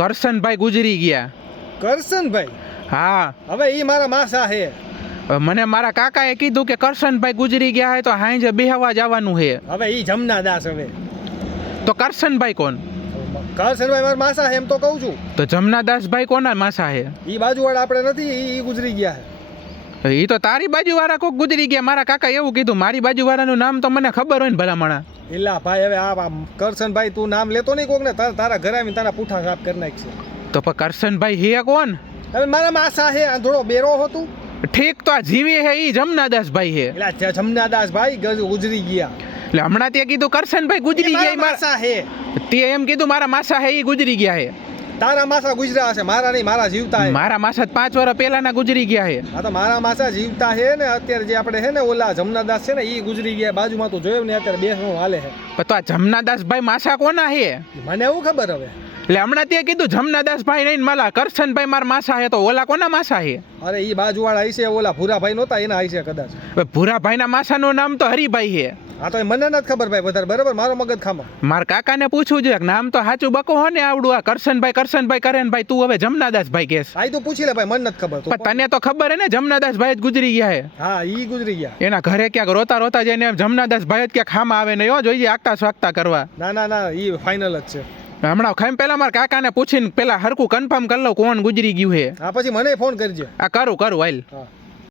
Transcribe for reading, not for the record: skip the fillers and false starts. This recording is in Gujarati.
કરશનભાઈ ગુજરી ગયા. કરશનભાઈ? હા. હવે ઈ મારા માસા હે. મને મારા કાકાએ કીધું કે કરશનભાઈ ગુજરી ગયા હે તો હાંજે બેહવા જવાનું હે. હવે ઈ જમના દાસ. હવે તો કરશનભાઈ કોણ? કરશનભાઈ મારા માસા હે એમ તો કહું છું. તો જમનાદાસભાઈ કોના માસા હે? ઈ બાજુવાળા આપણે નથી, ઈ ગુજરી ગયા હે. એ તો તારી બાજુવાળા કોક ગુજરી ગયા. મારા કાકા એવું કીધું. મારી બાજુવાળાનું નામ તો મને ખબર હોય ને ભલામણા. એલા ભાઈ હવે આ કરશનભાઈ તું નામ લેતો નહીં કોક ને, તારા ઘરે આવીને તારા પૂઠા સાફ કરી નાખશે. તો પણ કરશનભાઈ હે કોણ? હવે મારા માસા હે. આંધળો બેરો હતું. ઠીક, તો આ જીવી હે ઈ જમનાદાસભાઈ હે. એલા જમનાદાસ ભાઈ ગુજરી ગયા. એટલે હમણાં તે કીધું કરશનભાઈ ગુજરી ગયા. માસા હે. તે એમ કીધું મારા માસા હે ઈ ગુજરી ગયા હે. તારા માસા ગુજરા હશે, મારા નહીં. મારા જીવતા હે. મારા માસા 5 વર્ષ પહેલાના ગુજરી ગયા હે. હા તો મારા માસા જીવતા હે ને. અત્યારે જે આપણે હે ને ઓલા જમનાદાસ છે ને ઈ ગુજરી ગયા. બાજુમાં તું જોયું ને અત્યારે બેસણું હાલે હે. પણ તો આ જમનાદાસભાઈ માસા કોના હે? મને એવું ખબર હવે. એટલે હમણાં તે કીધું જમનાદાસભાઈ નહીં માલા કરશનભાઈ મારા માસા હે. તો ઓલા કોના માસા હે? અરે ઈ બાજુવાળા હશે, ઓલા ભૂરાભાઈ નહોતા એના હશે કદાચ. ભૂરાભાઈના માસાનું નામ તો હરિભાઈ હે. હા તો મને નથી ખબર ભાઈ વધારે. બરાબર, મારો મગજ ખામો. મારા કાકાને પૂછવું જોઈએ નામ તો સાચું બકો હો ને આવડું. આ કરશનભાઈ કરે ને ભાઈ તું હવે જમનાદાસભાઈ કેસ. આ તું પૂછી લે ભાઈ, મને નથી ખબર. પણ તને તો ખબર હે ને જમનાદાસભાઈ જ ગુજરી ગયા હે. હા ઈ ગુજરી ગયા. એના ઘરે ક્યાંક રોતા રોતા જઈને જમનાદાસભાઈ જ ક્યાંક ખામાં આવે ને હો જોઈએ આકાશ વાગતા કરવા. ના ના ના, ઈ ફાઇનલ જ છે. હમણાં ખાઈ પેલા મારા કાકાને પૂછીને પેલા હરકું કન્ફર્મ કરી લઉં કોણ ગુજરી ગયું હે. હા પછી મને ફોન કરજે. આ કરું હાલ. હા.